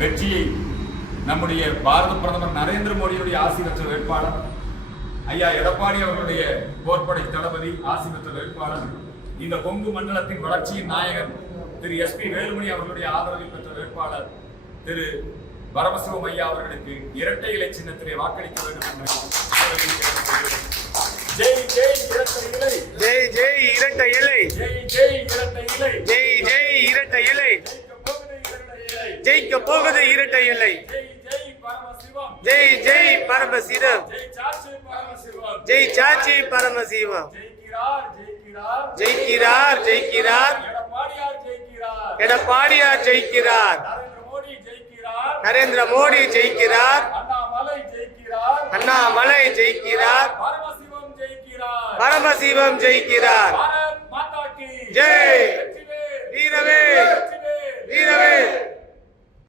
வெற்றியை நம்முடைய பாரத பிரதமர் நரேந்திர மோடியுடைய ஆசி பெற்ற வேட்பாளர் ஐயா எடப்பாடி அவர்களுடைய போர்ப்படை தளபதி ஆசி பெற்ற வேட்பாளர் இந்த கொங்கு மண்டலத்தின் வளர்ச்சியின் நாயகன் திரு எஸ்.பி. வேலுமணி அவர்களுடைய ஆதரவை பெற்ற வேட்பாளர் திரு பரமசிவம் ஐயா அவர்களுக்கு இரட்டை இலை சின்னத்திலே வாக்களிக்க வேண்டும் என்று ஜெய் ஜெய் இரட்டை இலை, ஜெய் ஜெய் இரட்டை இலை, ஜெய் ஜெய் இரட்டை இலை, ஜெய் ஜெய் இரட்டை இலை, ஜெயிக்க போகுது இரட்டை இலை, ஜெய் ஜெய் பரமசிவம், ஜெய் சாட்சி பரமசிவம், ஜெயிக்கிறார் ஜெயிக்கிறார், எடப்பாடியார் ஜெயிக்கிறார், நரேந்திர மோடி ஜெயிக்கிறார், அண்ணாமலை ஜெயிக்கிறார், பரமசிவம் ஜெயிக்கிறார். ஜெய் வீரவே வீரவே.